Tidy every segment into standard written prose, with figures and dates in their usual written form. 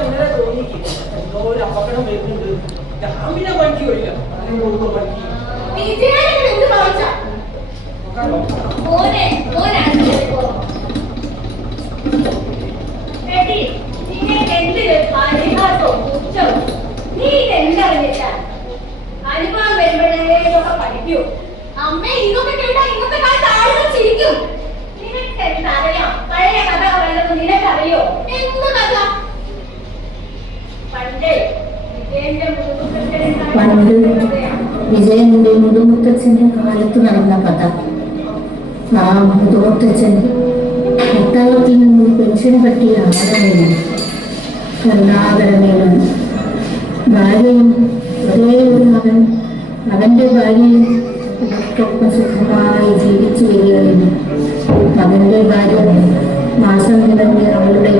അങ്ങനെ തോന്നിക്കില്ല. എന്തോ ഒരു അപകടം വരുന്നുണ്ട്. രാവിലെ വണ്ടി വരിക വണ്ടി അനുഭവം വരുമ്പോഴേക്കൊക്കെ പഠിക്കൂ. അമ്മ ഇതൊക്കെ കേട്ടാ ഇന്നത്തെ കാലത്ത് ആളുകൾ ചിരിക്കും. നിനക്ക് എന്തറിയാം? പഴയ കഥ പറയുന്നത് നിനക്കറിയോ? എന്ത് കഥ? പണ്ട് വിജയന്റെ മുതുമുത്തച്ഛന്റെ കാലത്ത് നടന്ന കഥ. ആ മുതുമുത്തച്ഛൻ പട്ടാളത്തിൽ നിന്നും പെൻഷൻ പറ്റിയ ആളായിരുന്നു. കരുണാകരനേനും ഭാര്യയും ഒരേ ഒരു മകൻ. അവന്റെ ഭാര്യയും ഇവർക്കൊപ്പം സുഖമായി ജീവിച്ചു വരികയായിരുന്നു. മകന്റെ ഭാര്യ മാസം നിറഞ്ഞ് അവളുടെ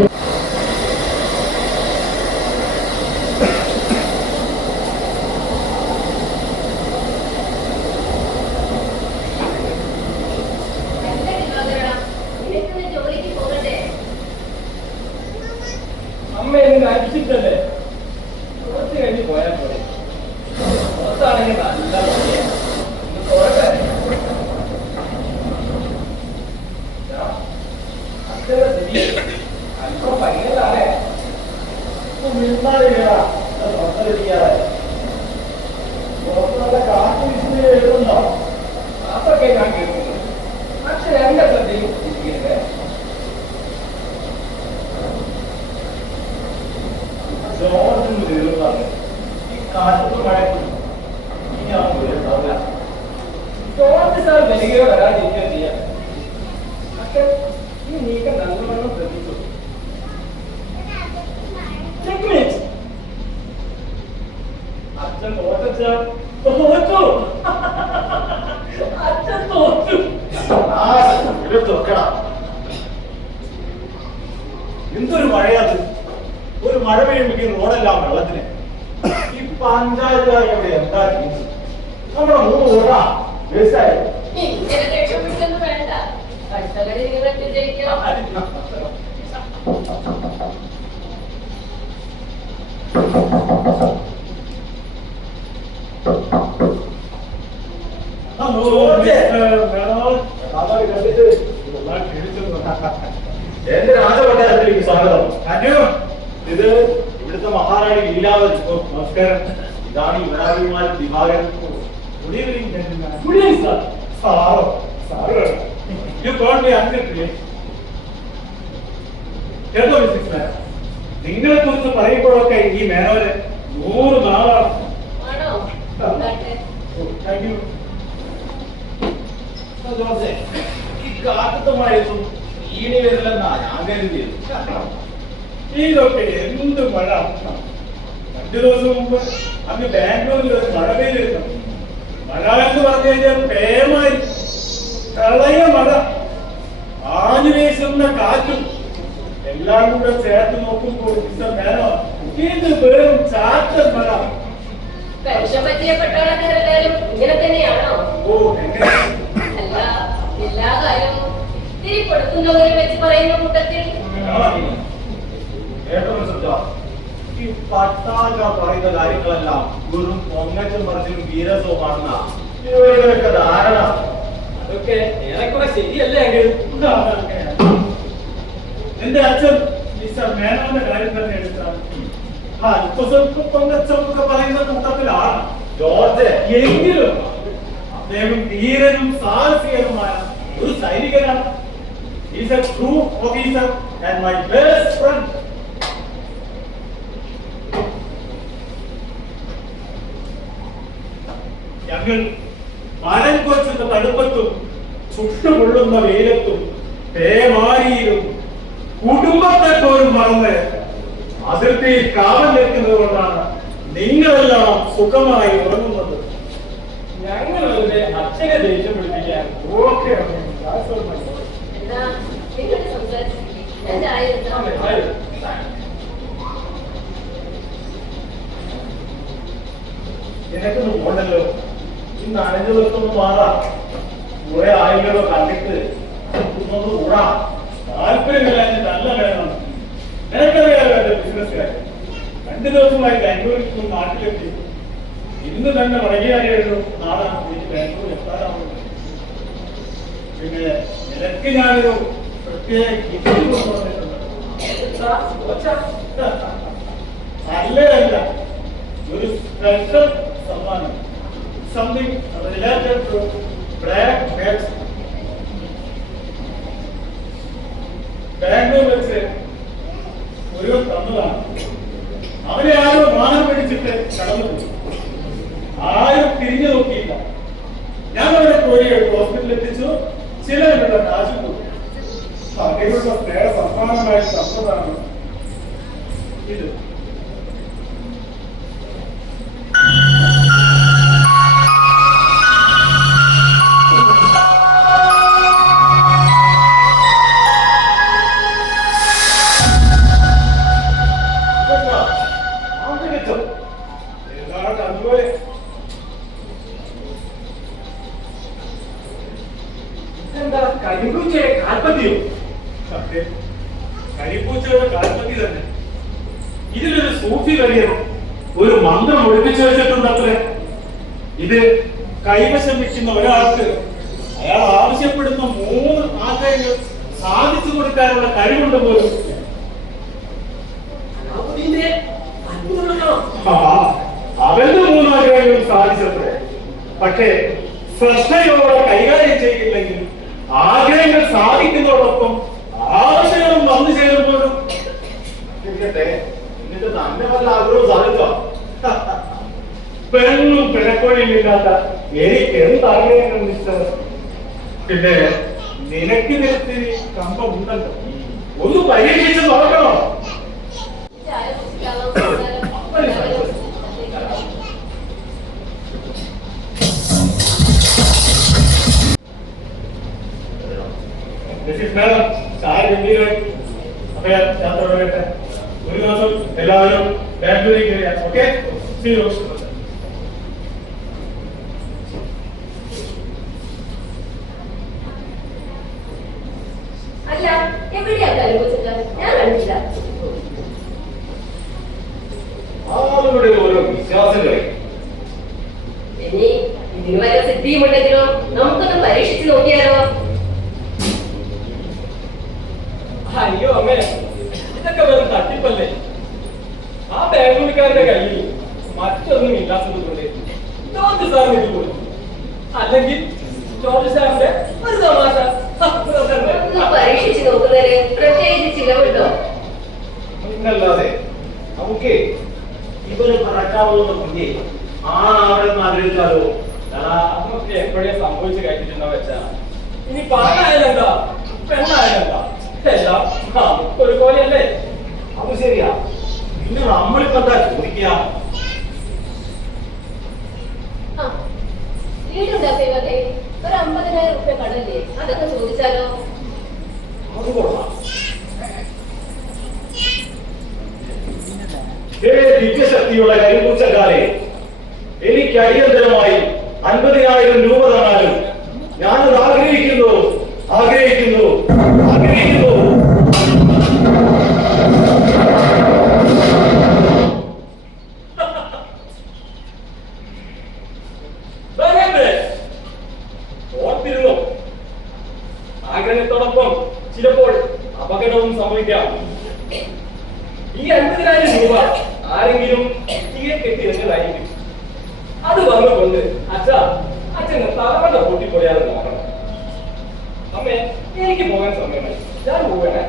അടിച്ചിട്ടല്ലേ കുറച്ച് കഴിഞ്ഞ് പോയാൽ പോലെ പുറത്താണെങ്കിൽ നല്ല അല്പം പയ്യലാണേ പുറത്തുള്ള കാറ്റ് വിസ്മി എഴുതുന്നോ അതൊക്കെ ഞാൻ കേൾക്കുന്നു. പക്ഷെ എന്റെ ശ്രദ്ധയും ഇരിക്കണ്ടേ ജോർജിന് തീർന്നാണ് ഈ കാറ്റത്ത് മഴക്കും ഇനിയാണ് ഉണ്ടാവില്ല. ജോർജ് സാർ വരികയോ വരാതിരിക്കുകയോ ചെയ്യാം. പക്ഷെ ഈ നീക്കം നല്ലവണ്ണം ശ്രദ്ധിച്ചു. അച്ഛൻ തോറ്റു. അച്ഛൻ തോറ്റു. എന്തൊരു മഴയത്! ഒരു മഴ പെയ്യുമ്പോൾ റോഡെല്ലാം വെള്ളത്തിന്. ഈ പഞ്ചായത്തുകാർ ഇവിടെ എന്താ ചെയ്യുന്നത്? നമ്മുടെ 3 ഓടാ വേസ്റ്റായി. എന്റെ രാജകൊട്ടാരത്തിലേക്ക് സ്വാഗതം. ഇത് ഇവിടുത്തെ മഹാറാണി ലീലാവതി. നമസ്കാരം. ഇതാണ് യുവരാജകുമാരൻ Divakaran. Good evening. Good evening sir. Sir you called me അൺസിപ്ലി. കേട്ടോ മിസ്സിസ് മാൻ, നിങ്ങളെ കുറിച്ച് പറയുമ്പോഴൊക്കെ ഈ മേനോന് 100 നാളാണ്. Thank you. ഈ കാറ്റത്തുമായിട്ടും ഈണി വരില്ലെന്നാ ഞാൻ കരുതിയത്. ഇതൊക്കെ എന്ത് മഴ! 2 ദിവസം മുമ്പ് അങ്ങ് ബാംഗ്ലൂരിൽ ഒരു മഴ പെയ്തിരുന്നു. മഴ എന്ന് പറഞ്ഞു കഴിഞ്ഞാൽ പേമായി പ്രളയ മഴ, ആഞ്ഞുവീശുന്ന കാറ്റും എല്ലാം കൂടെ ചേർത്ത് നോക്കുമ്പോൾ മിസ്റ്റർ മേനോ, ഇത് വെറും ചാറ്റൽ മഴ. ഇങ്ങനെ തന്നെയാണോ? ഓ, എങ്ങനെ? അല്ല, എല്ലാ കാര്യവും തിരി കൊടുക്കുന്നവരെ വെച്ച് പറയുന്ന കൂട്ടത്തിൽ ഈ പട്ടാൾക്കാർ പറയുന്ന കാര്യങ്ങളെല്ലാം വെറും പൊങ്ങച്ചും പറച്ചിലും വീരസവുമാണെന്ന ഇവരുടെയൊക്കെ ധാരണ. അതൊക്കെ ഏറെക്കുറെ ശരിയല്ലേ? എന്റെ അച്ഛൻ മിസ്റ്റർ മേനോന്റെ കാര്യം തന്നെ എടുത്താണ്. ഇപ്പൊ സ്വല്പം പൊങ്ങച്ചൊക്കെ പറയുന്ന കൂട്ടത്തിലാണ് ജോർജ്. എങ്കിലും അദ്ദേഹം ധീരനും സാഹസികനുമായ ഒരു സൈനികനാണ്. He is a true officer and my best friend. ഞങ്ങൾ മരം കൊച്ചുന്ന തണുപ്പത്തും ചുട്ടുകൊള്ളുന്ന വെയിലത്തും പേമാരിയിലും കുടുംബത്തെ പോലും മറന്ന് അതിർത്തിയിൽ കാവൽ നിൽക്കുന്നത് കൊണ്ടാണ് നിങ്ങളെല്ലാം സുഖമായി ഉറങ്ങുന്നത്. ഞങ്ങൾ അച്ഛനെ ദേഷ്യം പിടിപ്പിക്കാൻ ഓക്കെ നിനക്കൊന്നും പോണ്ടല്ലോ. ഇന്ന് 5 ദിവസം ഒന്ന് മാറാം. കുറെ ആയില്ലോ കണ്ടിട്ട് ഒന്ന് കൂടാം. താല്പര്യമില്ലാഞ്ഞ നല്ല വേണം. നിനക്കറിയാലോ എന്റെ ബിസിനസ്സുകാരൻ 2 ദിവസമായി ബാംഗ്ലൂരിൽ നാട്ടിലെത്തി. ഇന്ന് തന്നെ വൈകിയായിരുന്നു നാളെ എനിക്ക് ബാംഗ്ലൂർ എത്താനാവുന്നത്. പിന്നെ നിനക്ക് ഞാനൊരു പ്രത്യേക ഗിഫ്റ്റ് കൊണ്ടുവന്നിട്ടുണ്ട്. അല്ല, ഒരു സ്പെഷ്യൽ സമ്മാനം. Something related to black belt. Bangalore വെച്ച് ഒരു തന്നതാണ്. അവനെ ആരോ വാഹനം പിടിച്ചിട്ട് കടന്നുപോയി. ആരും തിരിഞ്ഞു നോക്കിയില്ല. ഞാൻ അവരെ പോയി ഹോസ്പിറ്റലിൽ എത്തിച്ചു. ചിലരുടെ കാശ് കൊടുത്തു. അതിനുള്ള സ്നേഹ സമ്മാനമായി തന്നതാണ് ഇത്. അതുപോലെ എന്താ കരിപ്പൂച്ചയെ കാൽപ്പത്തിയോ? കരിപ്പൂച്ചയുടെ കാൽപ്പത്തി തന്നെ. ഇതിലൊരു സൂഫി വരിയത് ഒരു മന്ത്രം ഒളിപ്പിച്ചു വെച്ചിട്ടുണ്ടത്രേ. ഇത് കൈവശം വെക്കുന്ന ഒരാൾക്ക് അയാൾ ആവശ്യപ്പെടുന്ന 3 ആശയങ്ങൾ സാധിച്ചു കൊടുക്കാനുള്ള കഴിവുണ്ട് പോലും. അവന്റെ 3 ആഗ്രഹങ്ങളും സാധിച്ചത്രേ. പക്ഷേ ശ്രദ്ധയോടെ കൈകാര്യം ചെയ്തില്ലെങ്കിൽ ആഗ്രഹങ്ങൾ സാധിക്കുന്നതോടൊപ്പം ആവശ്യങ്ങളും വന്നു ചേരുമ്പോഴും എന്നിട്ട് തന്നെ വല്ല ആഗ്രഹവും സാധിച്ചോ? പെണ്ണും പിഴക്കൊഴിയില്ലാത്ത എനിക്ക് എന്താഗ്രഹങ്ങൾ മിസ്റ്റർ? പിന്നെ നിനക്ക് നിരത്തിരി കമ്പമുണ്ടല്ലോ, ഒന്ന് പരീക്ഷിച്ച് നോക്കണോ? ചായ ഗംഭീരമായി. അപ്പൊ ഞാൻ തുടങ്ങട്ടെ. ഒരു ദിവസം എല്ലാവരും ബാംഗ്ലൂരിൽ കയറിയാൽ ഓക്കെ. അല്ല, എവിടെയാ കരിപ്പൂച്ച? ഞാൻ കണ്ടില്ല. ആളുകളുടെ ഓരോ വിശ്വാസങ്ങളെ ഇനി ഇതിന് വല്ല സിദ്ധിയുമുണ്ടെങ്കിലോ നമുക്കൊന്ന് പരീക്ഷിച്ച് നോക്കിയാലോ? അയ്യോ അമ്മേ, ഇതൊക്കെ വെറും തട്ടിപ്പല്ലേ. ആ ബാംഗ്ലൂർക്കാരുടെ കയ്യിൽ മറ്റൊന്നും ഇല്ലാത്തതുകൊണ്ട് ജോർജ് സാറിന് ഇത് കൊടുത്തു. അല്ലെങ്കിൽ ജോർജ് സാറിന്റെ ഒരു തമാശ. ഒന്ന് പരീക്ഷിച്ച് നോക്കുന്നതിന് പ്രത്യേകിച്ച് ചിലവുണ്ടോ? പിന്നല്ലാതെ നമുക്ക് ഇവര് പറക്കാവുന്ന കുഞ്ഞെ അവിടെ നിന്ന് ആഗ്രഹിച്ചാലോ? അതൊക്കെ എപ്പോഴേ സംഭവിച്ചു കഴിഞ്ഞിട്ടുണ്ടോ വെച്ചാ ഇനി പാടായാലെന്താ പെണ്ണായാലെന്താ എല്ലാം ഒരു പോലെയല്ലേ? അത് ശരിയാ. പിന്നെ നമ്മളിപ്പോ എന്താ ചോദിക്കുക? വീടുണ്ടാക്കേ ഒരു 50,000 രൂപ കടല്ലേ, അതൊക്കെ ചോദിച്ചാലോ? അത് കൊള്ളാം. ദിവ്യശക്തിയുള്ള കരിപ്പൂച്ചക്കാരെ, എനിക്ക് അടിയന്തരമായി 50,000 രൂപ തന്നാലും ഞാനത് ആഗ്രഹിക്കുന്നു. ഓർത്തിരുന്നു, ആഗ്രഹത്തോടൊപ്പം ചിലപ്പോൾ അപകടവും സംഭവിക്കാം. ഈ 50,000 രൂപ ആരെങ്കിലും തിരികെ കെട്ടിയിരുന്നതായിരിക്കും. അത് വന്നുകൊണ്ട് അച്ഛന് തലവണ്ട പൊട്ടിപ്പോയാലെന്ന് പറയണം. അമ്മേ, എനിക്ക് പോകാൻ സമയമായി, ഞാൻ പോകണേ.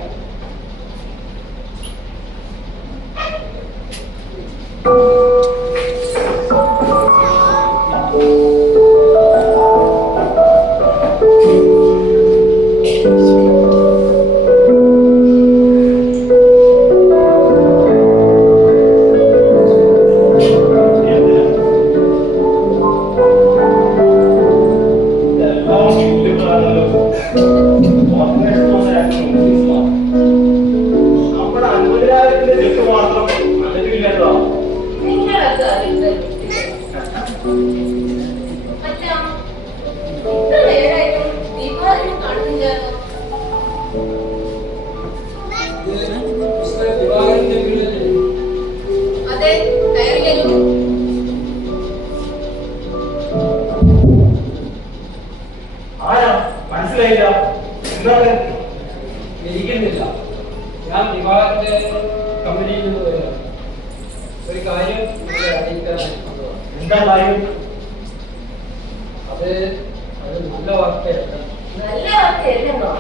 ഇരിക്കുന്നില്ല. ഞാൻ വിവാഹത്തെ കമ്പനിയിൽ നിന്ന് വരുന്നത്. ഒരു കാര്യം നിങ്ങളെ അറിയിക്കാൻ വന്നതാണ്. എന്താ കാര്യം? അത് നല്ല വാർത്തയല്ല. നല്ല വാർത്തയല്ലെന്നോ?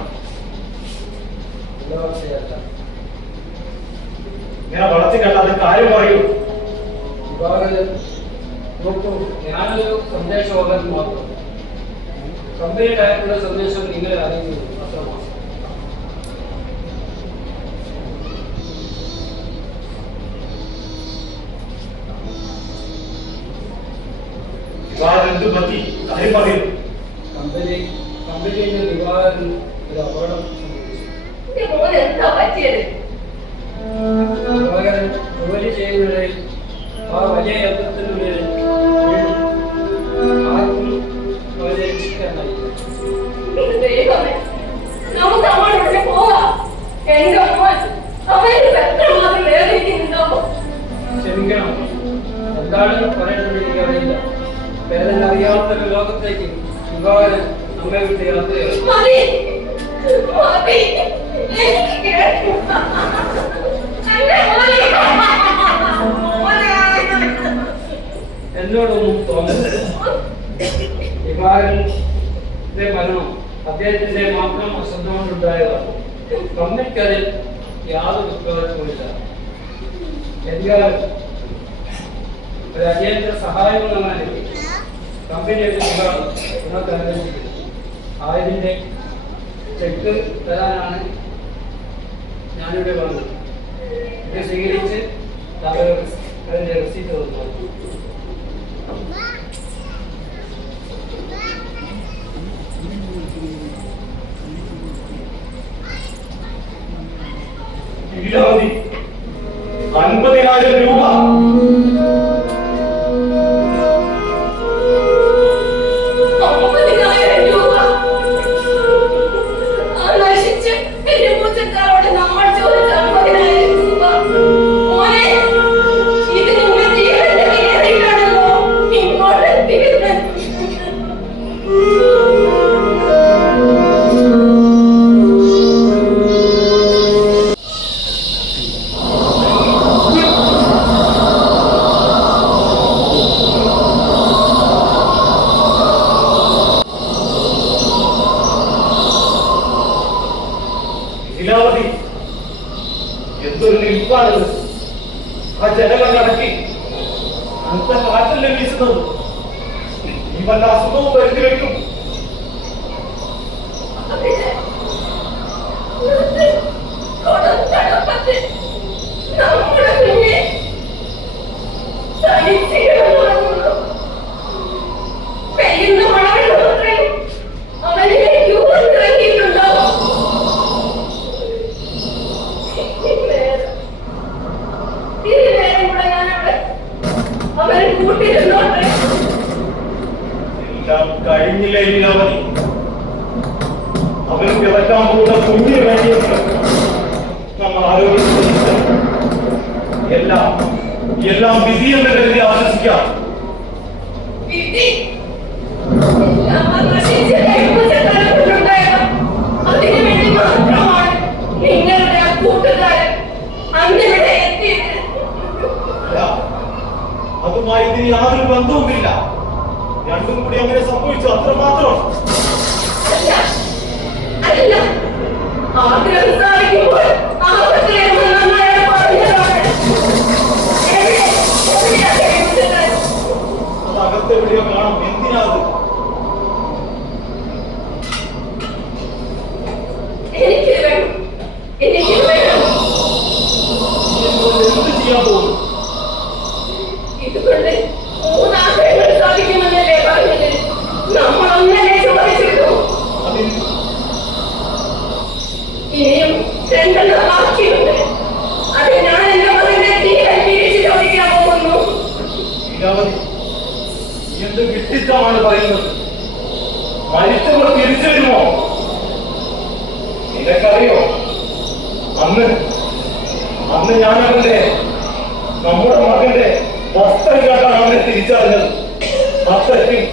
നല്ല വാർത്തയല്ല. ഇങ്ങനെ വളർത്തി കണ്ടാൽ കാര്യം പറയൂ. വിവാഹം നോക്കൂ, ഞാനൊരു സന്ദേശവാഹകൻ മാത്രം. കമ്പനിയുടെ ആയിട്ടുള്ള സന്ദേശം നിങ്ങളെ അറിയുന്നു മാത്രമാണ്. എന്ത് പറ്റി? കാര്യം പറയൂ. കമ്പനിയിൽ വിവാഹം ഒരു അപകടം സംഭവിച്ചു. മോന് എന്താ പറ്റിയത്? വിവാഹം ജോലി ചെയ്യുന്നതിൽ ആ വലിയ യന്ത്രത്തിനുള്ളിൽ ആർക്കും അവരെ രക്ഷിക്കാനായില്ല. ദൈവമേ, നമുക്ക് അങ്ങോട്ട് പോകാം. എന്റെ മോൻ അവന് എത്രമാത്രം വേദനിക്കുന്നുണ്ടോ? ക്ഷമിക്കണം, എന്താണ് പറയേണ്ടത് എനിക്കറിയില്ല. വേദന അറിയാത്തൊരു ലോകത്തേക്ക് വിവാഹം നമ്മെ വിട്ട് യാത്രയാണ്. മതി, മതി, എനിക്ക് കേട്ടു. എന്റെ മോനെ എന്നോടൊന്നും തോന്നരുത്. വിവാഹത്തിന്റെ മരണം അദ്ദേഹത്തിന്റെ മാത്രം അശ്രദ്ധ കൊണ്ടുണ്ടായതാണ്. കമ്പനിക്കതിൽ യാതൊരു ഉത്തരവാദിത്വമില്ല. എന്നാൽ ഒരു അടിയന്തര സഹായം എന്ന നിലയ്ക്ക് കമ്പനിയുടെ വിഭാഗം നിങ്ങൾക്ക് അനുവദിച്ചിരിക്കുന്നു. ആയതിന്റെ ചെക്ക് തരാനാണ് ഞാനിവിടെ വന്നത്. ഇത് സ്വീകരിച്ച് അതിന്റെ റെസീറ്റ് തന്നു. ഇല്ലാതെ 50,000 രൂപ. എന്തൊരു നിൽപ്പാണിത്! ആ ജനങ്ങൾ അടക്കി അടുത്ത കാറ്റല്ലേ വീശുന്നത്? ഈ വല്ല അസുഖവും വരുത്തി വെക്കും. എല്ലാം കഴിഞ്ഞില്ലേ ലീലാവതി? അവന് പിറക്കാൻ പോകുന്ന കുഞ്ഞിന് വേണ്ടിയിട്ട് നമ്മൾ ആരോഗ്യം എല്ലാം വിധിയെന്ന് കരുതി ആശ്വസിക്കാം. അതുമായി ഇതിന് യാതൊരു ബന്ധവുമില്ല. രണ്ടും കൂടി അങ്ങനെ സംഭവിച്ചു, അത്രമാത്രം. അത് അകത്തെവിടെയോ കാണും. എന്തിനാത്? എന്ത് ചെയ്യാൻ പോകും? ഇതുകൊണ്ട് 3 ആഗ്രഹങ്ങൾ സാധിക്കുമെന്നല്ലേ പറഞ്ഞത്? നമ്മളൊന്നല്ലേ ചോദിച്ചിട്ടു? ഇനിയും 2 ബാക്കിയുണ്ട്. അത് ഞാൻ എന്റെ മകന്റെ ജീവൻ തിരിച്ചു ചോദിക്കാൻ പോകുന്നു. എന്ത് വിട്ടിത്തമാണ് പറയുന്നത്? മരിച്ചവർ തിരിച്ചു വരുമോ? നിനക്കറിയോ, അന്ന് ഞാനവന്റെ നമ്മുടെ മകന്റെ വസ്ത്രം കേട്ടാണ് അവനെ തിരിച്ചറിഞ്ഞത്. അത്രയ്ക്കും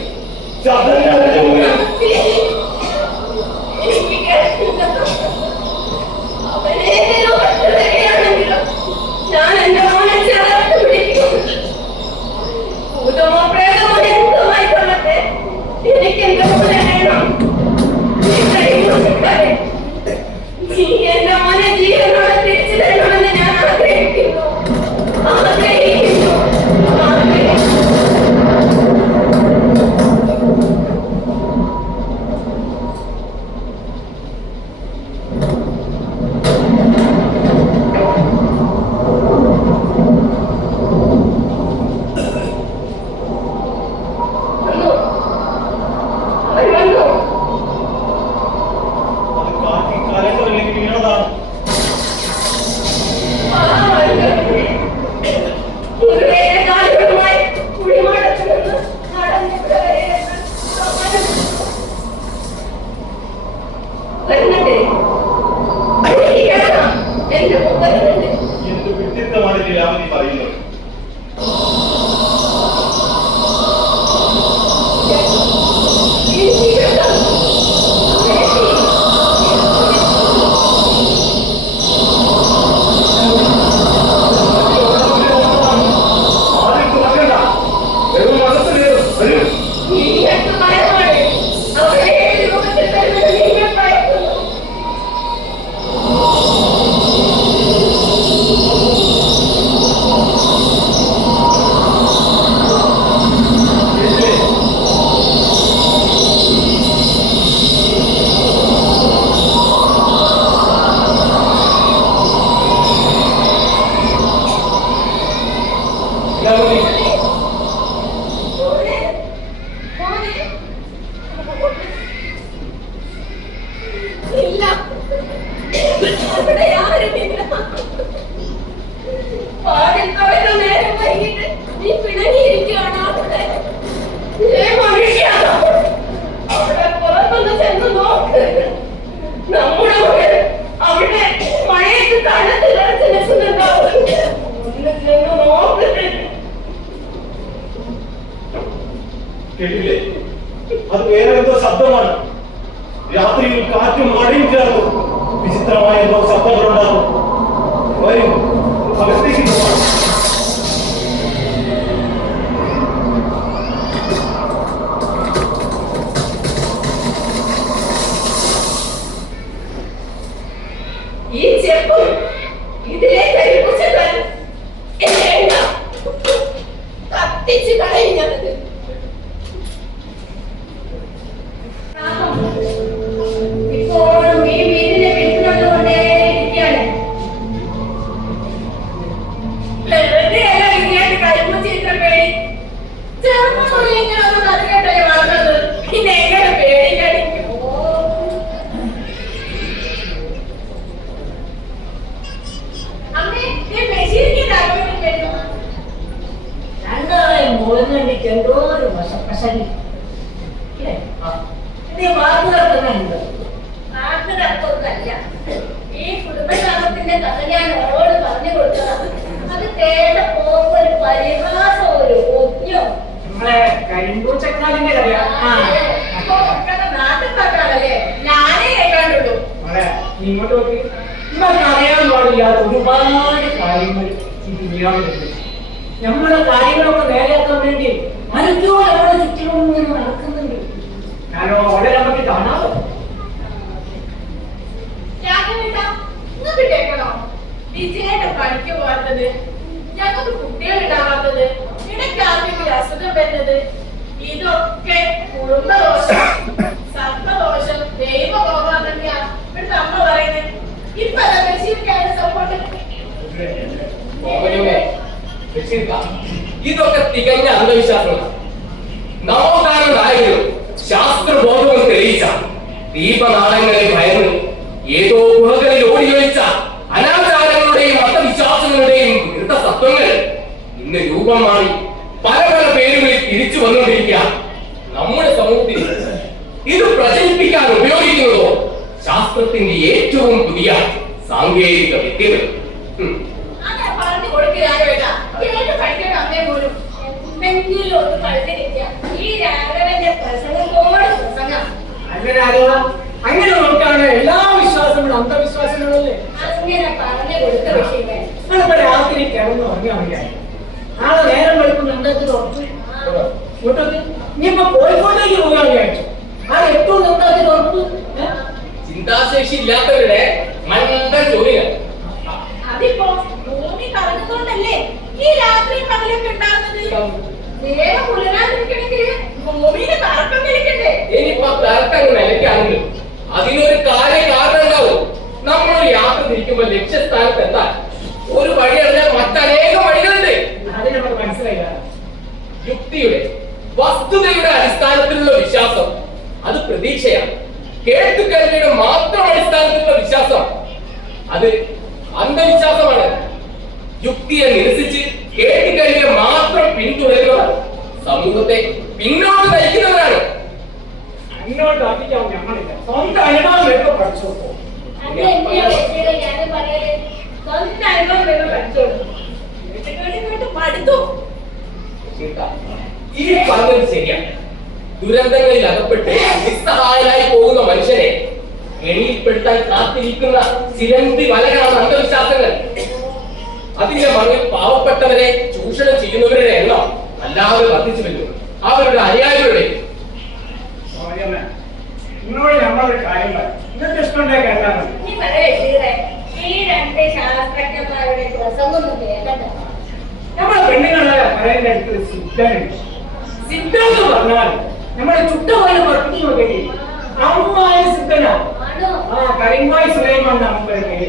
എന്റെ മോനെ ജീവനോടെ തിരിച്ചു തരണമെന്ന് ഞാൻ ആഗ്രഹിക്കുന്നു. എന്ത് വ്യത്യസ്തമാണ് ലീലാവതി പറയുന്നത്? കേട്ടില്ലേ? അത് വേറെ എന്തോ ശബ്ദമാണ്. രാത്രിയിൽ കാറ്റും മഴയും ചേർന്നു വിചിത്രമായ എന്തോ ശബ്ദങ്ങളുണ്ടാകും. വരും, അകത്തേക്ക് ഈ ചെപ്പും ഇതിലെ കരിപ്പുച്ചകൾ കത്തിച്ച് കളയുന്നത്. ഇപ്പോഴും ഈ വീടിനെ പിന്തുണർന്നുകൊണ്ടേയിരിക്കുകയാണ്. വെറുതെയല്ല ഇങ്ങോട്ട് കരിപ്പുച്ച ഇത്ര പേടി. ചെറുപ്പം ഇങ്ങനെ ഒന്ന് കറികേട്ടേ വളർന്നത്. പിന്നെ എങ്ങനെ പേടിക്കാതിരിക്കും? എന്തോ ഒരു വശപ്പശലി നീ വാർത്ത നടത്തുന്നുണ്ട്. നാട്ടു നടത്തൊന്നല്ല, ഈ കുടുംബശാപത്തിന്റെ കഥ ഞാൻ ഓരോട് പറഞ്ഞു കൊടുത്തതാണ്. അത് കേട്ടപ്പോ ഒരു പരിഹാസം, ഒരു ഒജ്ഞം. നമ്മളെ കരിമ്പൂച്ചക്കാലിന്റെ കഥയാ. നാട്ടിൽ പാട്ടാണല്ലേ, ഞാനേ കേൾക്കാണ്ടുള്ളൂ. ഇങ്ങോട്ട് നോക്കി, നമുക്ക് അറിയാൻ പാടില്ലാത്ത ഒരുപാട് കാര്യങ്ങൾ ചെയ്യാറുണ്ട്. നമ്മളെ കാര്യങ്ങളൊക്കെ നേരെയാക്കാൻ വേണ്ടി മനസ്സോ നമ്മുടെ ചുറ്റിലും നടക്കുന്നുണ്ട്. ഞാനോ അവിടെ നമുക്ക് കാണാമോ? നിങ്ങൾക്ക് കേൾക്കണോ? വിജയുടെ പണിക്ക് പോകാത്തത്, ഞങ്ങൾക്ക് കുട്ടികൾ ഉണ്ടാവാത്തത്, ഇടയ്ക്ക് ആർക്കെങ്കിലും അസുഖം വരുന്നത്, ഇതൊക്കെ കുടുംബദോഷം, സർപ്പദോഷം, ദൈവകോപം തന്നെയാ ഇവിടുത്തെ അമ്മ പറയുന്നത്. ഇപ്പൊ ബഷീർക്കാരുടെ സപ്പോർട്ട്. ഇതൊക്കെ തികഞ്ഞ അന്ധവിശ്വാസമാണ്. നവോത്ഥാനമായാലും ശാസ്ത്രബോധവും തെളിയിച്ച ദീപനാളങ്ങളിൽ ഭയന്ന് ഏതോ ഗുഹകളിൽ ഓടിയൊഴിച്ച അനാചാരങ്ങളുടെയും അന്ധവിശ്വാസങ്ങളുടെയും വൃത്തസത്വങ്ങൾ ഇന്ന് രൂപം മാറി പല പല പേരുകളിൽ തിരിച്ചു വന്നുകൊണ്ടിരിക്കുക. നമ്മുടെ സമൂഹത്തിൽ ഇത് പ്രചരിപ്പിക്കാൻ ഉപയോഗിക്കുന്നതോ ശാസ്ത്രത്തിന്റെ ഏറ്റവും പുതിയ സാങ്കേതിക വിദ്യകൾ. പറഞ്ഞു കൊടുക്കുകയാണ്. അമ്മയെ പോലും എന്തെങ്കിലും ഒന്ന് കണ്ടിരിക്കുക. ഈ രാഘവന്റെ പ്രസംഗത്തോട് പ്രസംഗം. അങ്ങനെ നോക്കാണ് എല്ലാ വിശ്വാസങ്ങളും അന്ധവിശ്വാസങ്ങളല്ലേ. അങ്ങനെ പറഞ്ഞു കൊടുത്ത വിഷയമേ. നമ്മളിപ്പോ രാത്രി കിടന്നു ഉറങ്ങിയാൽ നാളെ നേരം വെളുക്കുന്ന എന്തെങ്കിലും ഉറപ്പ് ഇങ്ങോട്ടൊക്കെ ഇനിയിപ്പോ കോഴിക്കോട്ടേക്ക് പോകാൻ വിചാരിച്ചു. ആ ഏറ്റവും എന്താ ഉറപ്പ്? ചിന്താശേഷി ഇല്ലാത്തവരുടെ മണ്ടൻ ചോദ്യങ്ങൾ. അതിപ്പോ ഭൂമി കറങ്ങുന്നോണ്ടല്ലേ ഈ രാത്രി പകലൊക്കെ ഉണ്ടാകുന്നത്. വേഗം പുലരാതിരിക്കണമെങ്കിൽ ഭൂമിയുടെ കറക്കം നിലയ്ക്കണ്ടേ? ഇനിയിപ്പോ തർക്കം നിലയ്ക്കാണെങ്കിൽ അതിനൊരു കാരണം ഉണ്ടാവും. നമ്മളൊരു യാത്ര തിരിക്കുമ്പോൾ ലക്ഷ്യസ്ഥാനത്ത് എത്താൻ ഒരു വഴിയല്ല, മറ്റനേകം വഴികളുണ്ട്. അത് നമുക്ക് മനസ്സിലായില്ല. യുക്തിയുടെ വസ്തുതയുടെ അടിസ്ഥാനത്തിലുള്ള വിശ്വാസം അത് പ്രതീക്ഷയാണ്. കേട്ടുകേൾവിയുടെ മാത്രം അടിസ്ഥാനത്തിലുള്ള വിശ്വാസം അത് അന്ധവിശ്വാസമാണ്. യുക്തിയെ നിരസിച്ച് കേട്ടുകേൾവിയെ മാത്രം പിന്തുടരുന്നവർ സമൂഹത്തെ പിന്നോട്ട് നയിക്കുന്നവരാണ്. അങ്ങോട്ട് അധികം ഞങ്ങളില്ല. സ്വന്തം അനുഭവം വരുമ്പോ പഠിച്ചു നോക്കും. ഈ പറഞ്ഞത് ശരിയാണ്. ദുരന്തങ്ങളിൽ അകപ്പെട്ട് നിസ്സഹായനായി പോകുന്ന മനുഷ്യനെ എണിയിൽപ്പെടുത്താൻ കാത്തിരിക്കുന്ന ചിലന്തി വലകളാണ് അന്ധവിശ്വാസങ്ങൾ. അതിന്റെ മറവിൽ പാവപ്പെട്ടവരെ ചൂഷണം ചെയ്യുന്നവരുടെ എണ്ണം അല്ലാതെ വർദ്ധിച്ചു വരുന്നു. അവരുടെ അനുയായികളുടെ നിങ്ങളോട് നമ്മളൊരു കാര്യം പറയാം. നിങ്ങൾക്ക് ഇഷ്ടമുണ്ടേ കേട്ടാൽ മതി. ഈ രണ്ട് ശാസ്ത്രജ്ഞന്മാരുടെ പ്രസംഗമൊന്നും കേൾക്കണ്ട. നമ്മളെ പെണ്ണുങ്ങളെ പറയുന്ന അടുത്തൊരു സിദ്ധനുണ്ട്. സിദ്ധൻ എന്ന് പറഞ്ഞാൽ നമ്മളെ ചുട്ടപോലെ പുറത്തേക്ക് നോക്കി അമ്മായ സിദ്ധനാ. കരിമ്പായി സുലൈമാൻ നമ്മുടെ പേര്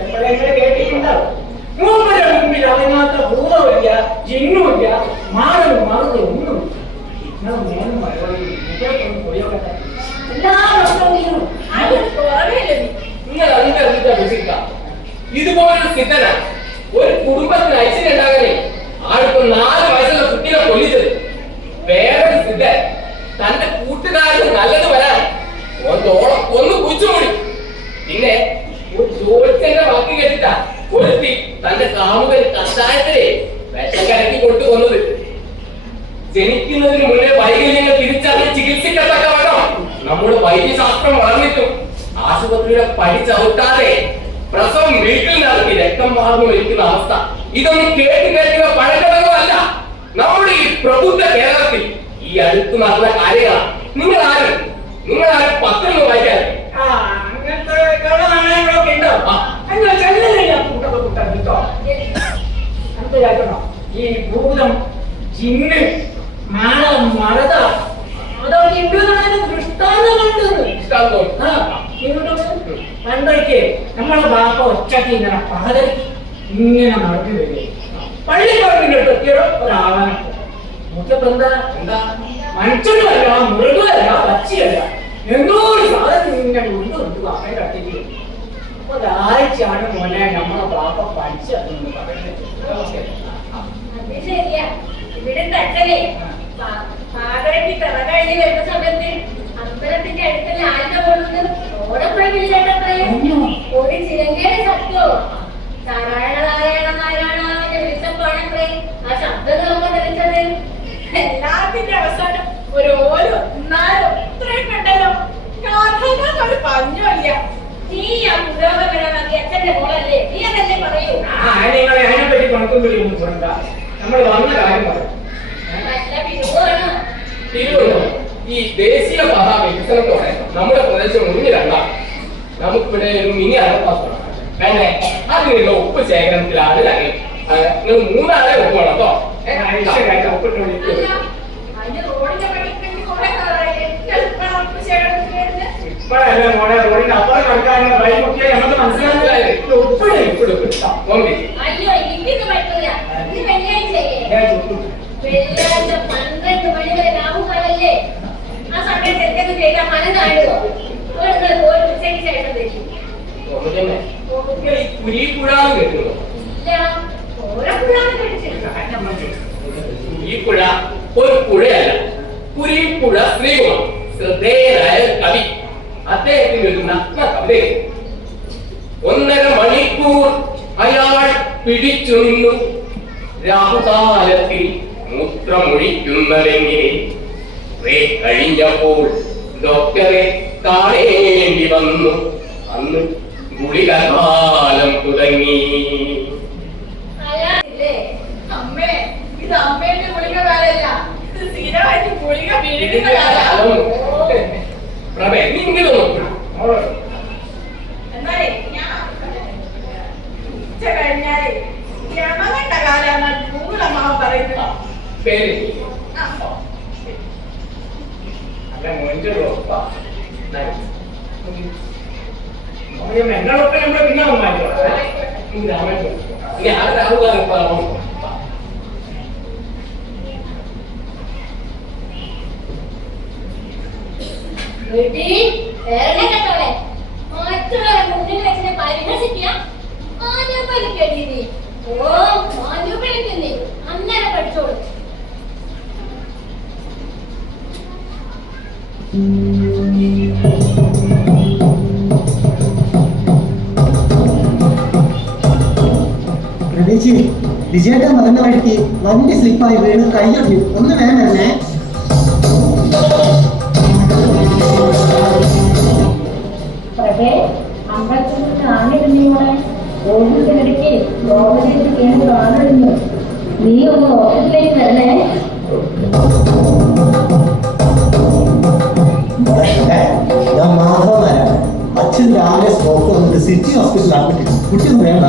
എപ്പോഴെങ്കിലും കേട്ടിട്ടുണ്ടാവും. മൂപ്പരുടെ മുമ്പിൽ അതിനകത്ത് ഭൂതമില്ല, ജിന്നുമില്ല, മാറും മറുതും ഒന്നുമില്ല. നിങ്ങൾ അറിഞ്ഞ ഇതുപോലൊരു സിദ്ധന ഒരു കുടുംബത്തിന് ഐശ്വര്യം ഉണ്ടാകാനേ ആൾക്ക് 4 വയസ്സുള്ള കുട്ടികളെ കൊല്ലിച്ചത്. വേറൊരു സിദ്ധൻ തന്റെ കൂട്ടുകാരന് നല്ലത് വരാൻ ഒന്ന് കുച്ചുമൂടി. പിന്നെ ഒരു ജോലിച്ചന്റെ വാക്ക് കേട്ടിട്ടാ ഒരുത്തി തന്റെ കാമുകൻ കഷായത്തിലെ വിഷം കലക്കി കൊണ്ടു കൊന്നത്. ജനിക്കുന്നതിന് മുന്നേ വൈകല്യങ്ങൾ തിരിച്ചറിഞ്ഞ് ചികിത്സിക്കത്തക്ക വേണം നമ്മുടെ വൈദ്യശാസ്ത്രം വളർന്നിട്ടും ആശുപത്രിയുടെ പടി ചവിട്ടാതെ പ്രസവം വീട്ടിൽ നടത്തി രക്തം മാർന്നു മരിക്കുന്ന അവസ്ഥ ഇതൊന്നും കേൾക്കുന്ന പഴങ്കഥകളല്ല. നമ്മുടെ ഈ പ്രബുദ്ധ കേരളത്തിൽ ഈ അടുത്ത് നടന്ന കാര്യങ്ങളാണ്. നിങ്ങൾ ആരും പത്രം വായിക്കാൻ അങ്ങനത്തെ നാണയങ്ങളൊക്കെ ഉണ്ടോ? അങ്ങനെ ചെല്ലില്ല കൂട്ടം കിട്ടോ. നമുക്ക് കേൾക്കണോ? ഈ ഭൂതം, ജിന്ന്, മറത അതൊക്കെ ഉണ്ടെന്നാണ് ദൃഷ്ടാന്തങ്ങളുണ്ട്. പണ്ടൊക്കെ നമ്മളെ ബാപ്പ ഒച്ചക്ക് ഇങ്ങനെ പകൽ ഇങ്ങനെ നടന്നു വരിക. പള്ളിക്കാട്ടിന്റെ അടുത്തൊക്കെയോ ഒരാളാണ്. നോക്കിയപ്പോ എന്താ മനുഷ്യനുമല്ല, മൃഗമല്ല, പക്ഷിയല്ല, എന്തോ ഒരു സാധനം ഇങ്ങനെ ഉണ്ട് ബാപ്പയെ കട്ടിക്ക്. ഒരാഴ്ചയാണ് മോനെ നമ്മളെ ബാപ്പ പഠിച്ചതെന്ന് പറയുന്നത്. ശരിയാ. ഇവിടുത്തെ അച്ഛനെ പാകരയ്ക്ക് തറ കഴിഞ്ഞ് വരുന്ന സമയത്ത് അമ്പലത്തിന്റെ അടുത്തുള്ള ആരുടെ കൊണ്ടു ഓടപ്പോയി വിളിച്ചേട്ടത്രേ. ഒരു ചിരങ്കയുടെ ശബ്ദോ നാരായണ നാരായണ നാരായണ വിളിച്ചപ്പോഴത്രേ ആ ശബ്ദങ്ങളൊക്കെ ധരിച്ചത്. എല്ലാത്തിന്റെ അവസാനം ഒരു ഓരോ എന്നാലോ ഇത്രയും കണ്ടല്ലോ. ഒരു പഞ്ഞമില്ല. നീ ആ പുരോഗമനമാക്കി അച്ഛന്റെ മോളല്ലേ, നീ അതല്ലേ പറയൂ. നിങ്ങളെ അതിനെപ്പറ്റി കണക്കും പിടിയൊന്നും പോണ്ട. നമ്മൾ വന്ന കാര്യം പറയാം. ഈ ദേശീയ പാത വികസനത്തോടെ നമ്മുടെ പ്രദേശം മുന്നിലല്ല. നമുക്കിവിടെ ഒരു മിനി അണ്ടർപാസ് വേണ്ടേ? അതിനുള്ള ഉപ്പ് ശേഖരണത്തിലാണ് ഞങ്ങൾ. നിങ്ങൾ 3 ആളെ ഒപ്പ് വേണം കേട്ടോ. ഇപ്പഴല്ല മോളെ റോഡിന്റെ അപ്പുറം കിടക്കാനുള്ള ബൈക്കൊക്കെ നമുക്ക് മനസ്സിലായി. അയ്യോ ഇതിന് പറ്റില്ല. ഇത് വെള്ളിയാഴ്ച 12 മണി വരെ രാഹുകാലല്ലേ. ആ സമയത്ത് എന്തൊക്കെ ചെയ്താൽ മനസ്സായോ? ഉച്ചയ്ക്ക് ശേഷം വെച്ചു. ഈ പുഴ ഒരു പുഴയല്ല, പുരീപ്പുഴ ശ്രീകുമാർ ശ്രദ്ധേയനായ കവി. അദ്ദേഹത്തിന്റെ ഒരു നഗ്ന കവിത. 1.5 മണിക്കൂർ അയാൾ പിടിച്ചു നിന്നു രാഹുകാലത്തിൽ മൂത്രമൊഴിക്കുന്നതെങ്ങനെ. കഴിഞ്ഞപ്പോൾ ഡോക്ടറെ കാണേണ്ടി വന്നു. അന്ന് ഗുളികകാലം തുടങ്ങി. അമ്മേ, ഇത് അമ്മേന്റെ ഗുളിക കാലല്ല, ഇത് സ്ഥിരമായിട്ട് ഗുളിക വീഴുന്ന കാലം. പ്രഭേ, നിങ്ങളൊന്നും എന്നാലേ ഞാൻ പേര് ആ. അല്ല മോൻ്റെ എന്നോടൊപ്പം നമ്മളെ പിന്നെ വന്നാലോ രാഹുൽ വീട്ടിൽ വേറെ കേട്ടോളെ മറ്റുള്ളവരെ മുന്നിൽ വെച്ചിട്ട് പരിഹസിക്കാം മാന്യപ്പലിക്കല്ലേ ഓ മാന്യപ്പലിക്കല്ലേ അന്നേരം പഠിച്ചോളൂ പ്രതീക്ഷ വിജയേട്ടൻ വരുന്ന വഴിക്ക് വണ്ടി സ്ലിപ്പായി വീണ് കൈയൊടിഞ്ഞു. ഒന്ന് വേണം തന്നെ. പക്ഷേ അമ്പലത്തിൽ നിന്ന് ആണിടുന്നോടെ ഓഫീസിലിടയ്ക്ക് ഗോപനത്തിൽ കേന്ദ്ര ആണിടുന്നു. നീ ഒന്ന് ഓഫീസിലേക്ക് വരണേ. ഞാൻ മാധവൻ വരാം. അച്ഛൻ രാവിലെ സ്ട്രോക്ക് വന്നിട്ട് സിറ്റി ഹോസ്പിറ്റലിൽ അഡ്മിറ്റ്. കുട്ടിയൊന്നും വേണ്ട.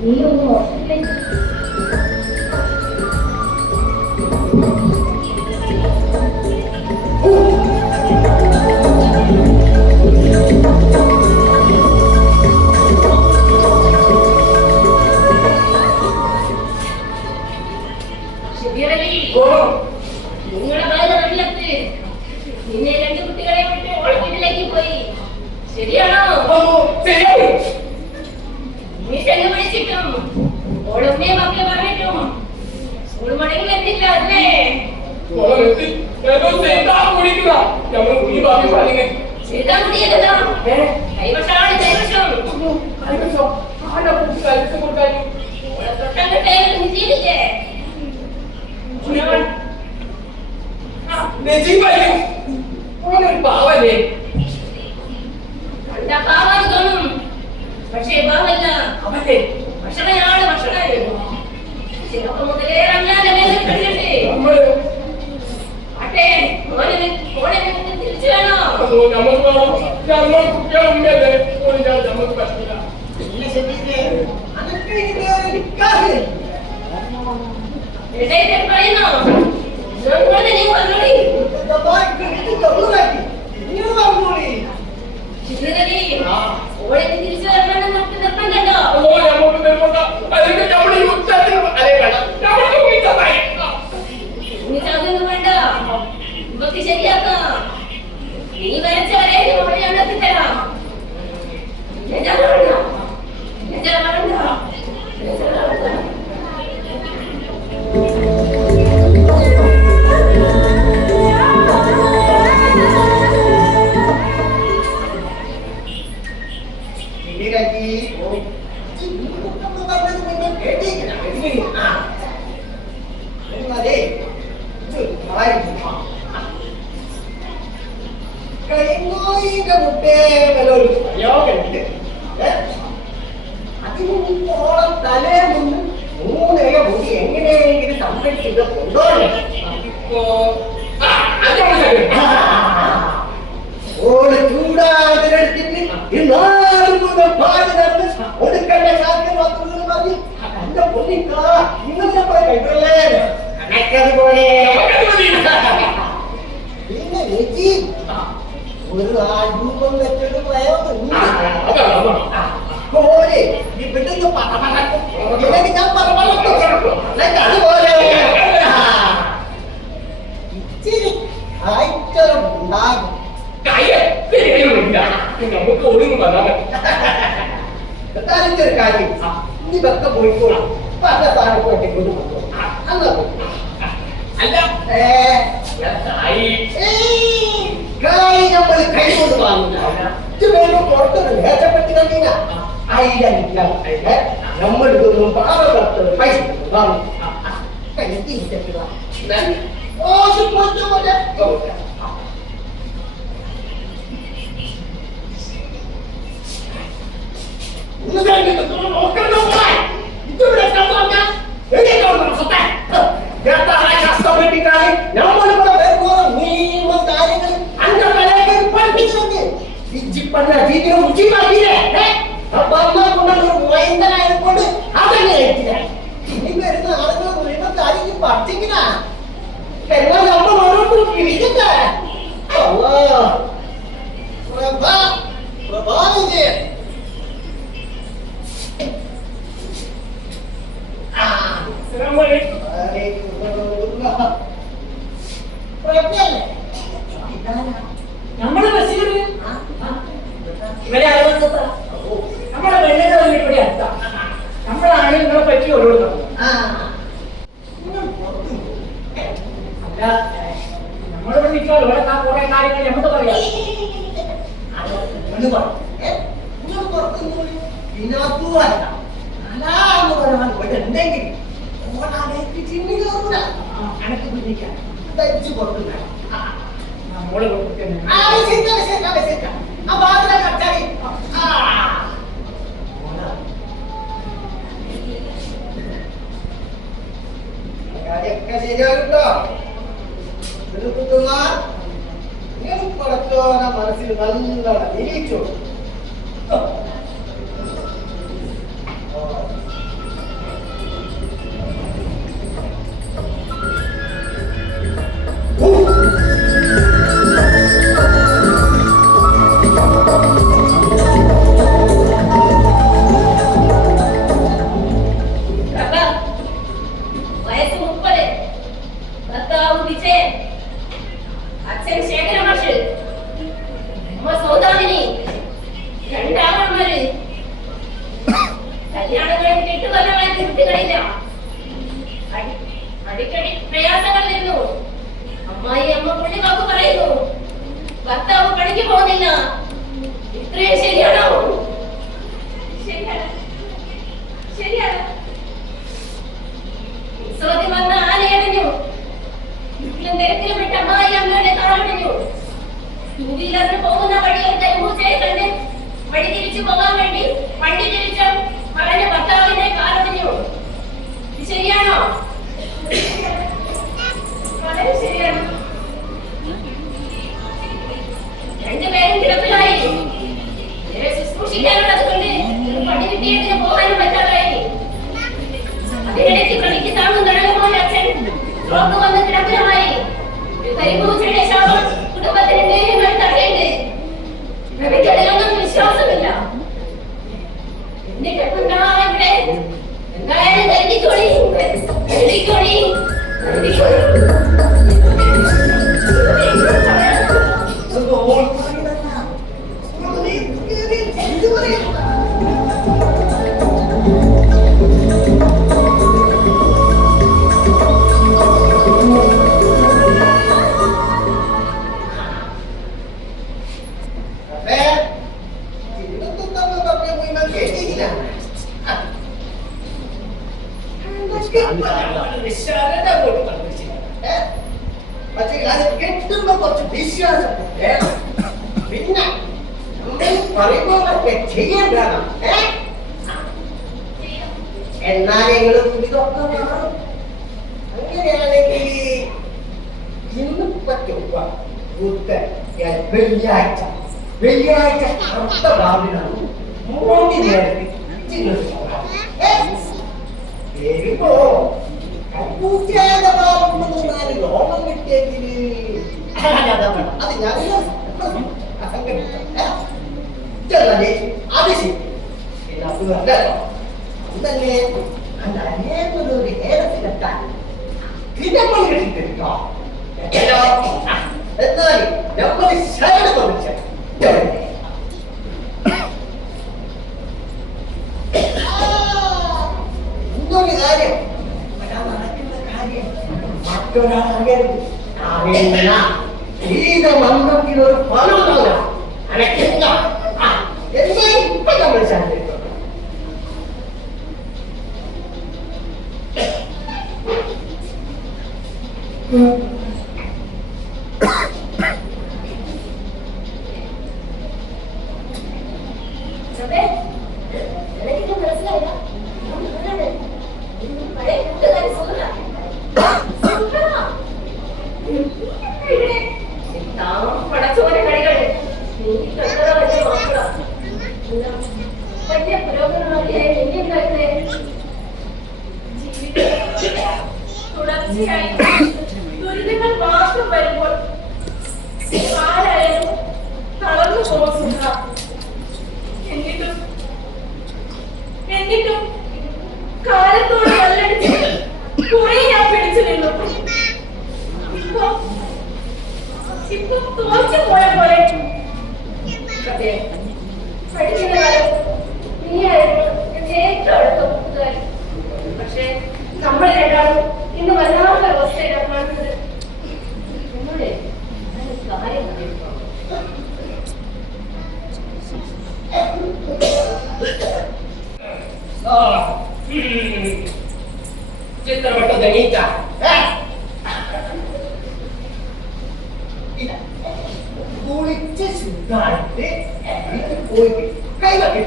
നീ ഒന്ന് ഓഫീസിലേക്ക് നിങ്ങളുടെ ബാലത്തിലെത്തി നിന്നെ രണ്ട് കുട്ടികളെ വിട്ട് വീട്ടിലേക്ക് പോയി. ശരിയാണോ? നീ ചെന്ന് വിളിച്ചിട്ടും ഓളുമ്മയെ മക്കളെ പറഞ്ഞിട്ടും സ്കൂൾ മടങ്ങി വരുന്നില്ല അല്ലേ? ചെയ്താൽ മതിയല്ലോ. കൈവശമാണ് കൈവശം. ഓളെ തൊട്ടങ്ങട്ടെ ചെയ്തില്ലേ? പാവല്ലേ കണ്ടാ പാവാന്ന് തോന്നും. പക്ഷേ പാവല്ല. അവന്റെ ഭക്ഷണയാണ് ഭക്ഷണം. ചെറുപ്പം മുതലേ റമലാന്റെ മേലെ കണ്ടിട്ടേ. ആട്ടെ മോനെ തിരിച്ചു വേണോ? നമുക്ക് പറ്റില്ല. പറയുന്നോ? നീ പറഞ്ഞോളി. ശിവരവി, ഓളെ തിരിച്ചു വരണമെന്ന് നമുക്ക് നിർബന്ധമുണ്ടോ? ഇനി ചതൊന്നും വേണ്ട. ഇവക്ക് ശരിയാക്കാം. ഇതേപോലൊരു പ്രയോഗമുണ്ട്. അതിന് ഓളം തലേ മുന്ന് 3 ഇല മുടി എങ്ങനെയെങ്കിലും സംഭരിച്ചിട്ട് കൊണ്ടുപോകണം. ഓള് ചൂടാതിനെടുത്തിട്ട് ഒടുക്കണ്ട കാര്യം പറഞ്ഞ് എന്റെ പൊന്നിക്കാ ഇന്നത്തെ കഴിക്കല്ലേ കണക്കതുപോലെ. പിന്നെ ചേച്ചി ഒരു ആൾരൂപം വെച്ചൊരു പ്രയോഗം പോലെ ഇവിടുന്ന് പറക്കും ഞാൻ അതുപോലെ ഇച്ചിരി ആയിട്ടൊരു ഉണ്ടാകും. നമുക്ക് ഒളിഞ്ഞു വന്നാൽ ഒരു കാര്യം ഇനി വെക്ക പോയിക്കോളാം. പല സാധനം പോയിട്ട് കൊണ്ടുപോകും. അല്ല നമ്മൾ കൈ കൊണ്ട് വാങ്ങില്ല. ഇത് വേണം പുറത്തുനിന്ന് മേശപ്പെട്ട് കണ്ടീന നമ്മൾ ഇതൊന്നും പാവപ്പെട്ട പൈസ വാങ്ങും. കൊണ്ട് അതന്നെ ഇനി വരുന്ന ആളുകൾ മുഴുവൻ കാര്യം പഠിച്ചിങ്ങനെ എന്നാൽ നമ്മൾ ഓരോരുത്തരും പിടിക്കട്ടെ. പ്രഭാവിജയൻ നമ്മുടെ ബസ്സില് ഇവരെ അറിവുന്നത് നമ്മുടെ പെണ്ണുങ്ങൾ ഇവിടെ അടുത്ത നമ്മളാണ് നിങ്ങളെ പറ്റി ഓരോരുത്തർ. അല്ല നമ്മളിവിടെ നിൽക്കാൻ ഇവിടെ കുറെ കാര്യങ്ങൾ നമുക്ക് പറയാം. ഉണ്ടെങ്കിൽ കണക്ക് പിടിക്കാൻ നമ്മള് ശരിയാകട്ടോ പടച്ചോന മനസ്സിൽ നല്ലോണം നിരീക്ഷോ. അടിക്കടി പ്രയാസങ്ങൾ വരുന്നു. അമ്മായി അമ്മ പുള്ളിക്കാർക്ക് പറയുന്നു ഭർത്താവ് പണിക്ക് പോകുന്നില്ല. ഇത്രയും ശരിയാണോ? ശരിയാണ്, ശരിയാണ്. ഉത്സവത്തിൽ വന്ന ആനയടഞ്ഞു. വീട്ടിലും തിരക്കിലും വിട്ട് അമ്മായി അമ്മയുടെ കാലൊടിഞ്ഞു. 2 വീലറിന് പോകുന്ന വഴി ഒരു കരിമ്പൂച്ചയെ കണ്ട് വഴി തിരിച്ചു പോകാൻ വേണ്ടി വണ്ടി തിരിച്ച മകന്റെ ഭർത്താവിന്റെ കാലൊടിഞ്ഞു. ഇത് ശരിയാണോ? വളരെ ശരിയാണ്. 2 പേരും കിടപ്പിലായി. ശുശ്രൂഷിക്കാനുള്ളത് കൊണ്ട് പണി കിട്ടിയതിന് പോകാനും പറ്റാതായി. അതിനിടയ്ക്ക് കളിക്ക് താങ്ങും തടവുമായ അച്ഛൻ രോഗം വന്ന് കിടപ്പിലമായി. കരിമ്പൂച്ചയുടെ ശാപം കുടുംബത്തിന്റെ തടയുണ്ട്. രവിക്കതിലൊന്നും വിശ്വാസമില്ല. എന്നിട്ട് ഇവിടെ എന്തായാലും കരുതിക്കോളി, കരുതിക്കോളി, കരുതിക്കോളി. കുറച്ച് വിശ്വാസം പിന്നെ ഇതൊക്കെ ചെയ്യേണ്ടതാണ്. എന്നാൽ നിങ്ങൾ ഇതൊക്കെ മാറും. അങ്ങനെയാണെങ്കിൽ ഇന്നിപ്പോ വെള്ളിയാഴ്ച കറുത്ത ബാബിനാണ് 3 നേരത്തെ വരുമ്പോ കൈകൂട്ടിയായ ബാബുണ്ടെന്നാണ് ലോകം കിട്ടിയെങ്കിൽ അത് ഞാൻ അസംഘടിപ്പിക്കാം. അത് ശരി. പിന്നെ അത് വേണ്ടല്ലോ അന്നല്ലേ അന്ന് അനേകൊരു നേരത്തിലെത്താൻ നമ്മൾ കിട്ടിട്ടോ. എന്നാൽ നമ്മൾ ശരണം പറിച്ച ഇന്നൊരു കാര്യം നടക്കുന്ന കാര്യം മറ്റൊരാളറിയരുത്. ഗീതമന്ത്രത്തിൽ ഒരു ഫലമില്ല. അനക്കെന്താ എന്താ ഇപ്പൊ നമ്മൾ ശാന്തി തുടർച്ചയായി ദുരിതങ്ങൾ മാത്രം വരുമ്പോൾ ആരായാലും തളർന്നു പോകുന്നില്ല. എന്നിട്ടും കാലത്തോട് കല്ലടിച്ച് കുറെ ഞാൻ പിടിച്ചു നിന്നു. ഇപ്പൊ തോറ്റു പോയ പോലെ. അതെ, പഠിക്കുന്ന കാലം നീയായിരുന്നു എന്റെ ഏറ്റവും അടുത്ത കൂട്ടുകാരി. പക്ഷെ നമ്മൾ രണ്ടാളും ഇന്ന് വല്ലാത്ത അവസ്ഥയിലാണ് കാണുന്നത്. എന്നോട് കാര്യം ചിത്രപ്പെട്ട ഗണീച്ച കുളിച്ച് ശുദ്ധായിട്ട് പോയിട്ട് കൈവക്കി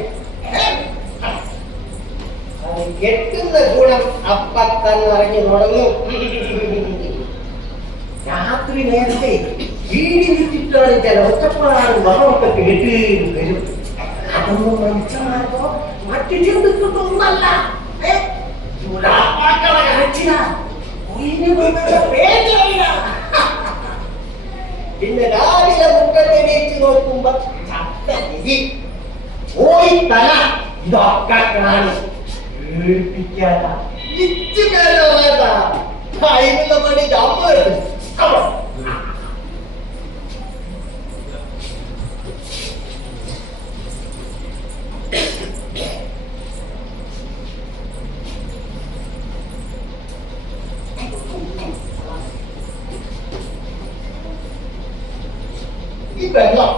അത് കെട്ടുന്ന ഗുണം അപ്പത്തന്നെ ഇറങ്ങി തുടങ്ങും. രാത്രി നേരത്തെ വീടി വിട്ടിട്ടാണ് ചില ഒറ്റപ്പാടാണ് മകളൊക്കെ കേട്ട് വരും. അതൊന്നും മനുഷ്യന്മാർക്കോ മറ്റു ചിന്തിക്കുന്നൊന്നല്ല. പിന്നെ രാവിലെ മുക്കത്തിനേച്ച് നോക്കുമ്പോ ചത്ത നിധി പോയി തല ഇതൊക്കെ കാണി പേടിപ്പിക്കാത്ത അതിനുള്ള പണി ജമ്പ് ഈ വെള്ളം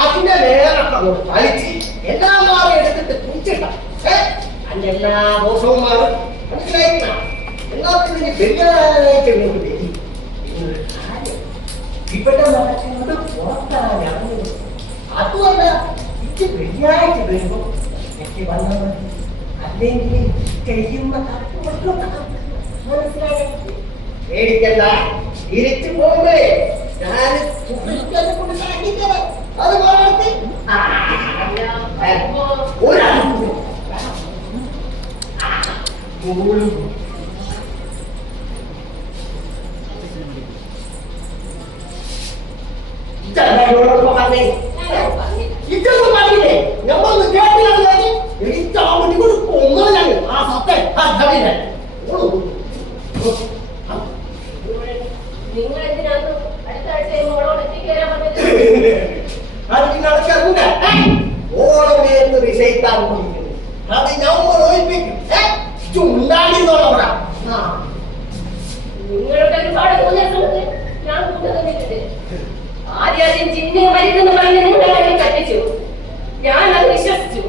അതിന്റെ നേരൊക്കെ അങ്ങോട്ട് കളിച്ച് എല്ലാമാരും എടുത്തിട്ട് കുടിച്ചിട്ട അതിന്റെ എല്ലാ ദോഷവും മാറും. മനസ്സിലായില്ല? എല്ലാത്തിനും വലിയതായിട്ട് ഇങ്ങോട്ട് വരും. ഇവിടെ നടക്കുന്നത് പുറത്താണ് ഇറങ്ങുന്നത്. അതുമല്ല ഇത് വെള്ളിയാഴ്ച വരുമ്പോ എനിക്ക് വന്നാൽ മതി. അല്ലെങ്കിൽ ചെയ്യുന്ന മനസ്സിലായി പേടിക്കണ്ട. തിരിച്ചു പോകുമ്പേ ഞാൻ കൊണ്ട് സാധിക്കണം. അത് വളർത്തി ഒരാൾ ഇതൊന്നും പറഞ്ഞില്ലേ? ഞമ്മൊന്ന് കേട്ടില്ല. എനിക്കാവുമ്പോൾ ഒന്നുമില്ല. ആ സത്യം നിങ്ങൾ എന്തിനാണ് അടുത്ത ആഴ്ച മോളോട് എത്തിക്കേരാൻ പറഞ്ഞത്? ഓണമെന്ന് വിഷയിക്കാൻ പോയിരിക്കുന്നു. അത് നമ്മൾ ഒഴിപ്പിക്കും. ചുണ്ടാടിന്നോളാം. നിങ്ങളുടെ ഒരുപാട് തോന്നിയിട്ടുണ്ട്. ഞാൻ കൂട്ടുന്നിട്ടുണ്ട്. ആദ്യം ചിഹ്നം മരിക്കുന്ന പറഞ്ഞ് നിങ്ങളുടെ കാര്യം കത്തിച്ചു. ഞാൻ അത് വിശ്വസിച്ചു.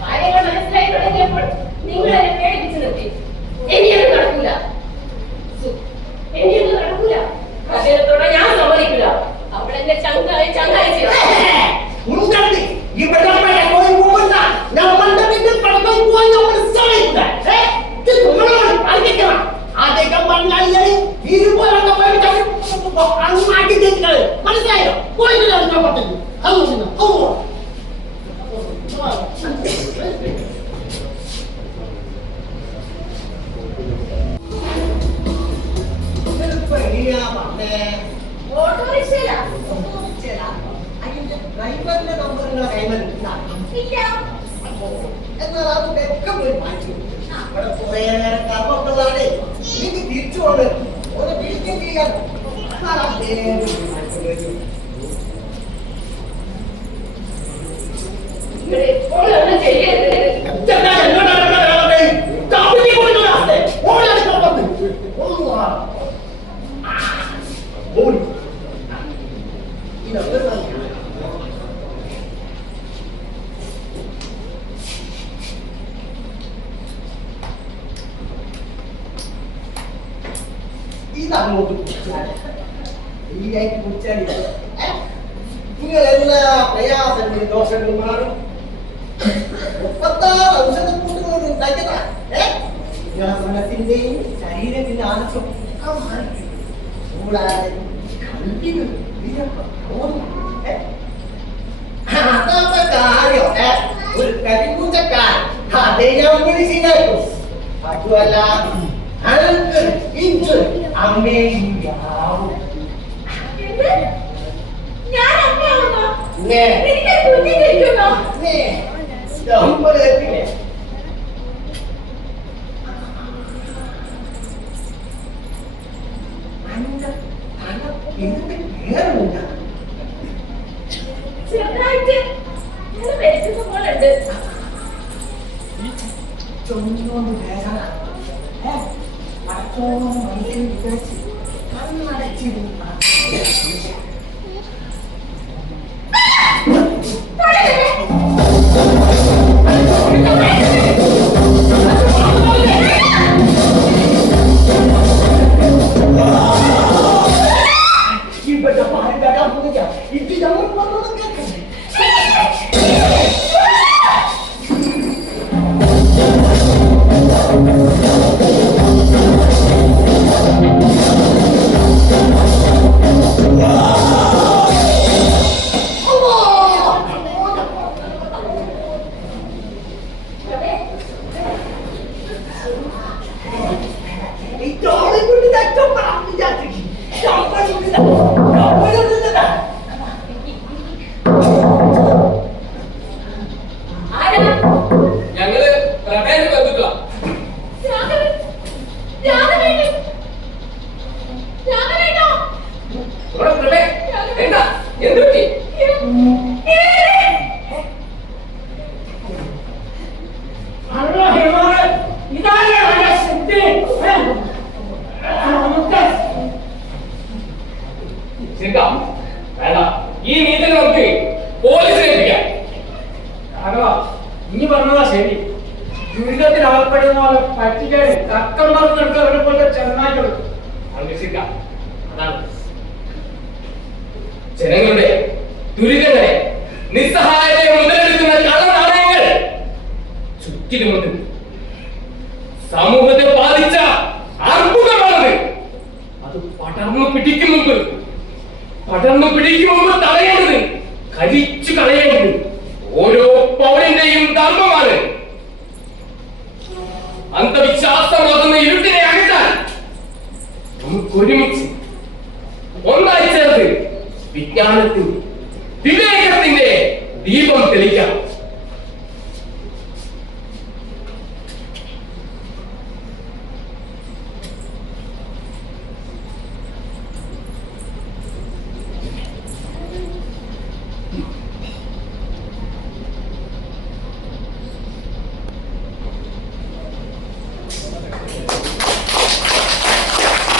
കാര്യങ്ങൾ മനസ്സിലായി തുടങ്ങിയപ്പോൾ നിങ്ങൾ എന്നെ പേടിപ്പിച്ചു നിർത്തി. എനിക്കത് നടക്കില്ല. എനിക്കത് നടക്കില്ല. അദ്ദേഹത്തോടെ ഞാൻ സമ്മതിക്കില്ല. അവളെന്നെ ചങ്ങായി അടിക്കണം. അദ്ദേഹം പറഞ്ഞാൽ ഇതുപോലെ അങ്ങാട്ടി തെറ്റുകൾ മനസ്സിലായോ? പോയിട്ട് നടക്കാൻ പറ്റുന്നു. ഓട്ടോറിക്ഷയിലാ? അതിന്റെ ഡ്രൈവറിന്റെ നമ്പർ നിങ്ങളെ കൈവരുന്ന ഇല്ല. എന്നാൽ അതൊക്കെ പോയി മാറ്റി. ഇവിടെ കുറെ നേരം കർമ്മപ്പെട്ടതാണ്. എനിക്ക് തിരിച്ചു കൊണ്ട് ഒരു പിടിക്കും ചെയ്യാൻ നിങ്ങൾ എപ്പോഴൊന്നും ചെയ്യരുത്. ഇതങ്ങോട്ട് കുടിച്ചാൽ ഈയായിട്ട് കുടിച്ചാൽ നിങ്ങളെല്ലാ പ്രയാസങ്ങളും ദോഷങ്ങളും മാറും. 36 ഔഷധക്കൂട്ടുകളോട് ഉണ്ടാക്കിയതാ. മനസ്സിന്റെയും ശരീരത്തിന്റെ ആനസം കൂടാതെ കല്ലിന് അതാത്ത കാര്യം ഒരു കരിമ്പൂച്ചക്കാരൻ അതേ ഞാൻ വിളിച്ചിട്ടും അതുമല്ല അനക്ക് ഇഞ്ച് അമ്മയും ഞാൻ അമ്മയാണോ? എനിക്ക് കുഞ്ഞിരിക്കുന്നോ? ചെറുതായിട്ട് ഞാൻ മരിക്കുന്ന പോലുണ്ട്. ചൊന്നോണ്ട് വേദന മറ്റോളം മനസ്സിൽ വിചാരിച്ച് കണ്ണടച്ചിരുന്നു. ഇവിടെ പാലിട്ടാക്കാൻ പോവുക ഇത് നമ്മൾ പറഞ്ഞത് കേൾക്കണ്ടേ? ഞങ്ങള് പ്രഭേന്റെ ബന്ധുക്കളാ. പ്രഭേ എന്താ എന്ത് പറ്റി? വേണ്ട, ഈ നീതി നമുക്ക് പോലീസിനെ ഏൽപ്പിക്കാം. ഇനി പറഞ്ഞതാ ശരി. ദുരിതത്തിൽ അകപ്പെടുന്ന പോലെ പറ്റിക്കാൻ തക്കന്മാർക്ക് അവരെ പോലെ ചെന്നായിക്കൾ അന്വേഷിക്കാം. അതാണ് ജനങ്ങളുടെ ദുരിതങ്ങളെ നിസ്സഹായതയെ മുതലെടുക്കുന്ന കള്ളനാണയങ്ങൾ ചുറ്റിലുമുണ്ട്. സമൂഹത്തെ ബാധിച്ച അർബുദമാണത്. അത് പടർന്നു പിടിക്കും മുമ്പ് തടയേണ്ടത്, കരിച്ചു കളയേണ്ടത് ഓരോ പൗരന്റെയും ധർമ്മമാണ്. അന്ധവിശ്വാസമാകുന്ന ഇരുട്ടിനെ അകറ്റാൻ നമുക്ക് ഒരുമിച്ച് ഒന്നായി ചേർന്ന് വിജ്ഞാനത്തിന്റെ വിവേകത്തിന്റെ ദീപം തെളിക്കാം.